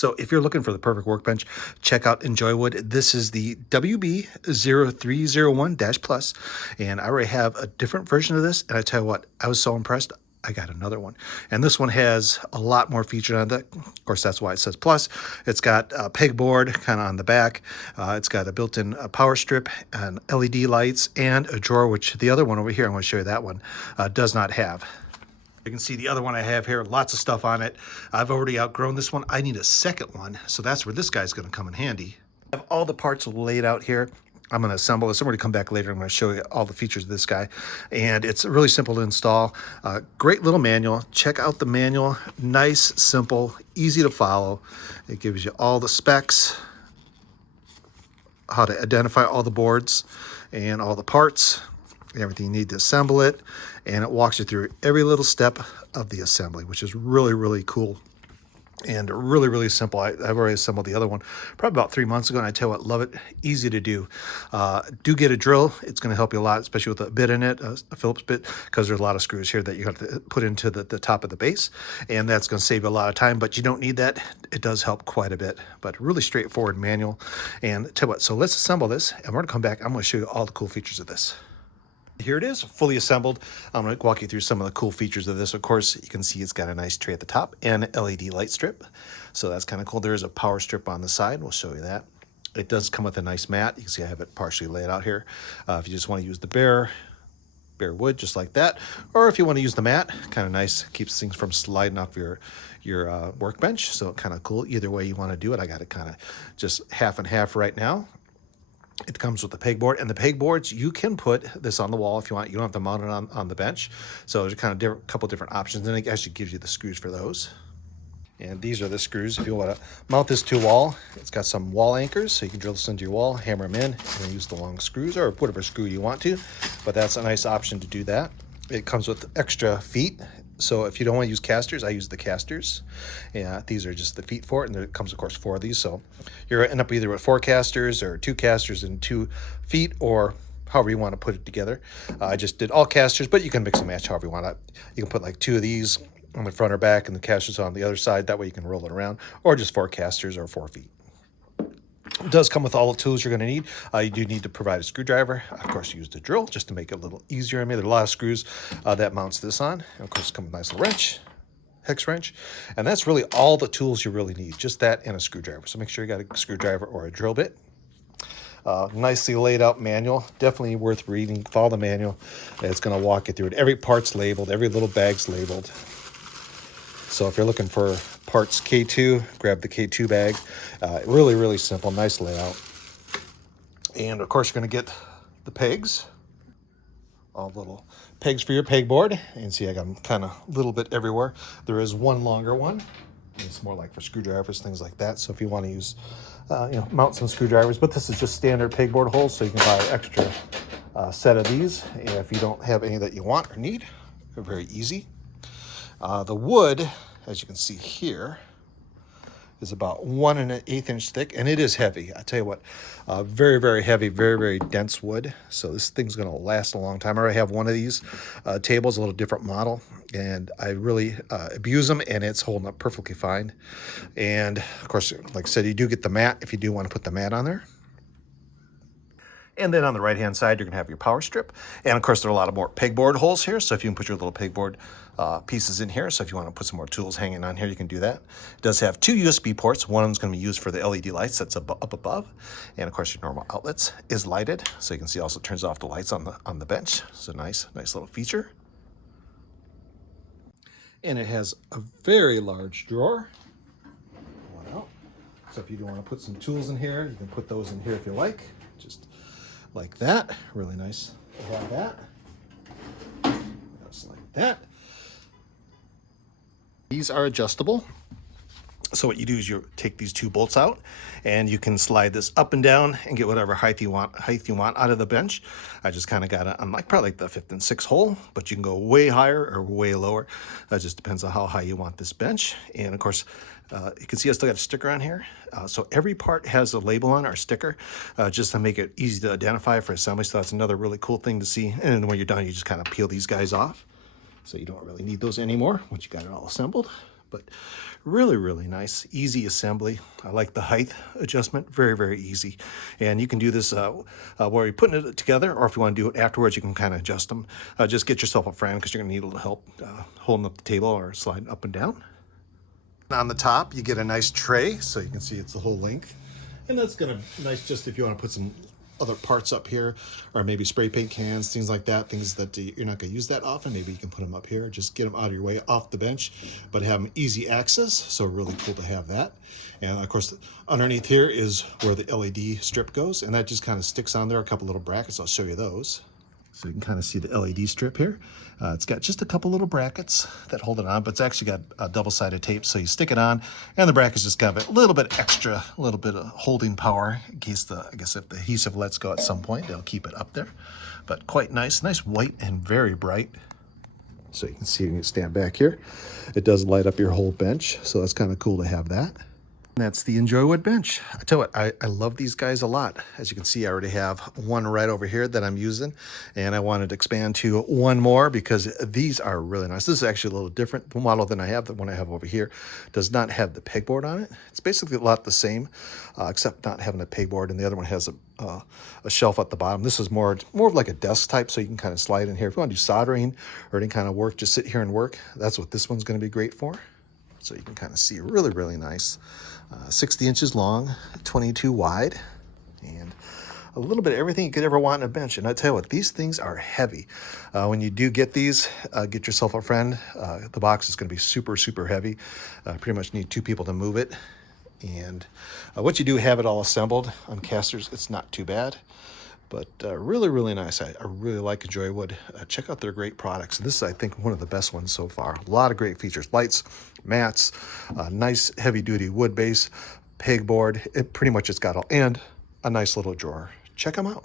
So if you're looking for the perfect workbench, check out Enjoywood. This is the WB0301-Plus, and I already have a different version of this, and I tell you what, I was so impressed, I got another one. And this one has a lot more features on it. Of course, that's why it says plus. It's got a pegboard kind of on the back. It's got a built-in power strip and LED lights and a drawer, which the other one over here, I'm going to show you that one, does not have. You can see the other one I have here, lots of stuff on it. I've already outgrown this one. I need a second one, so that's where this guy's gonna come in handy. I have all the parts laid out here. I'm gonna assemble this. I'm gonna come back later. I'm gonna show you all the features of this guy. And it's really simple to install. Great little manual. Check out the manual. Nice, simple, easy to follow. It gives you all the specs, how to identify all the boards and all the parts, everything you need to assemble it, and it walks you through every little step of the assembly, which is really, really cool and really, really simple. I've already assembled the other one probably about 3 months ago, and I tell you what, love it. Easy to do. Do get a drill. It's going to help you a lot, especially with a bit in it, a Phillips bit, because there's a lot of screws here that you have to put into the top of the base, and that's going to save you a lot of time, but you don't need that. It does help quite a bit, but really straightforward manual. And tell you what, so let's assemble this, and we're going to come back. I'm going to show you all the cool features of this. Here it is, fully assembled. I'm going to walk you through some of the cool features of this. Of course, you can see it's got a nice tray at the top and an LED light strip. So that's kind of cool. There is a power strip on the side. We'll show you that. It does come with a nice mat. You can see I have it partially laid out here. If you just want to use the bare wood, just like that. Or if you want to use the mat, kind of nice. Keeps things from sliding off your workbench. So kind of cool. Either way you want to do it. I got it kind of just half and half right now. It comes with the pegboard, and the pegboards, you can put this on the wall if you want. You don't have to mount it on the bench. So there's kind of couple different options, and it actually gives you the screws for those. And these are the screws if you want to mount this to a wall. It's got some wall anchors, so you can drill this into your wall, hammer them in, and use the long screws or whatever screw you want to. But that's a nice option to do that. It comes with extra feet. So if you don't want to use casters, I use the casters. Yeah, these are just the feet for it, and there comes, of course, 4 of these. So you're going to end up either with 4 casters or 2 casters and 2 feet, or however you want to put it together. I just did all casters, but you can mix and match however you want it. You can put like 2 of these on the front or back and the casters on the other side. That way you can roll it around, or just 4 casters or 4 feet. It does come with all the tools you're going to need. You do need to provide a screwdriver. Of course, use the drill just to make it a little easier. I mean, there are a lot of screws that mounts this on. And of course, come with a nice little wrench, hex wrench. And that's really all the tools you really need, just that and a screwdriver. So make sure you got a screwdriver or a drill bit. Nicely laid out manual. Definitely worth reading. Follow the manual. It's going to walk you through it. Every part's labeled. Every little bag's labeled. So if you're looking for parts K2, grab the K2 bag. Really, really simple, nice layout. And of course, you're going to get the pegs, all little pegs for your pegboard. And see, I got them kind of a little bit everywhere. There is one longer one. It's more like for screwdrivers, things like that. So if you want to use, mount some screwdrivers, but this is just standard pegboard holes, so you can buy an extra set of these. And if you don't have any that you want or need, they're very easy. The wood, as you can see here, is about 1 1/8 inch thick, and it is heavy. I tell you what, very, very heavy, very, very dense wood. So this thing's going to last a long time. I already have one of these tables, a little different model, and I really abuse them, and it's holding up perfectly fine. And of course, like I said, you do get the mat if you do want to put the mat on there. And then on the right-hand side, you're going to have your power strip. And of course, there are a lot of more pegboard holes here. So if you can put your little pegboard pieces in here. So if you want to put some more tools hanging on here, you can do that. It does have 2 USB ports. One of them is going to be used for the LED lights that's up above. And of course, your normal outlets is lighted. So you can see also turns off the lights on the bench. So nice little feature. And it has a very large drawer. So if you do want to put some tools in here, you can put those in here if you like. Just like that. Really nice to have that. Just like that. These are adjustable. So what you do is you take these 2 bolts out, and you can slide this up and down and get whatever height you want out of the bench. I just kind of got it on probably like the 5th and 6th hole, but you can go way higher or way lower. That just depends on how high you want this bench. And of course, you can see I still got a sticker on here. So every part has a label on our sticker, just to make it easy to identify for assembly. So that's another really cool thing to see. And then when you're done, you just kind of peel these guys off. So you don't really need those anymore once you got it all assembled. but really, really nice, easy assembly. I like the height adjustment, very, very easy. And you can do this while you're putting it together, or if you want to do it afterwards, you can kind of adjust them. Just get yourself a friend because you're gonna need a little help holding up the table or sliding up and down. On the top, you get a nice tray, so you can see it's the whole length. And that's gonna nice just if you want to put some other parts up here, or maybe spray paint cans, things like that, things that you're not gonna use that often. Maybe you can put them up here, just get them out of your way off the bench, but have them easy access. So really cool to have that. And of course, underneath here is where the LED strip goes, and that just kind of sticks on there, a couple little brackets. I'll show you those. So you can kind of see the LED strip here. It's got just a couple little brackets that hold it on, but it's actually got a double-sided tape. So you stick it on, and the brackets just got a little bit extra, a little bit of holding power in case I guess if the adhesive lets go at some point, they'll keep it up there. But quite nice, nice white and very bright. So you can see when you stand back here, it does light up your whole bench. So that's kind of cool to have that. That's the Enjoywood bench. I tell you what, I love these guys a lot. As you can see, I already have one right over here that I'm using, and I wanted to expand to one more because these are really nice. This is actually a little different model than I have. The one I have over here does not have the pegboard on it. It's basically a lot the same, except not having a pegboard, and the other one has a shelf at the bottom. This is more of like a desk type, so you can kind of slide in here. If you want to do soldering or any kind of work, just sit here and work. That's what this one's going to be great for. So you can kind of see really, really nice. 60 inches long, 22 wide, and a little bit of everything you could ever want in a bench. And I tell you what, these things are heavy. When you do get these, get yourself a friend. The box is going to be super, super heavy. Pretty much need 2 people to move it. And once you do have it all assembled on casters, it's not too bad. But really, really nice. I really like Enjoywood. Check out their great products. This is, I think, one of the best ones so far. A lot of great features. Lights, mats, nice heavy-duty wood base, pegboard. It pretty much has got all, and a nice little drawer. Check them out.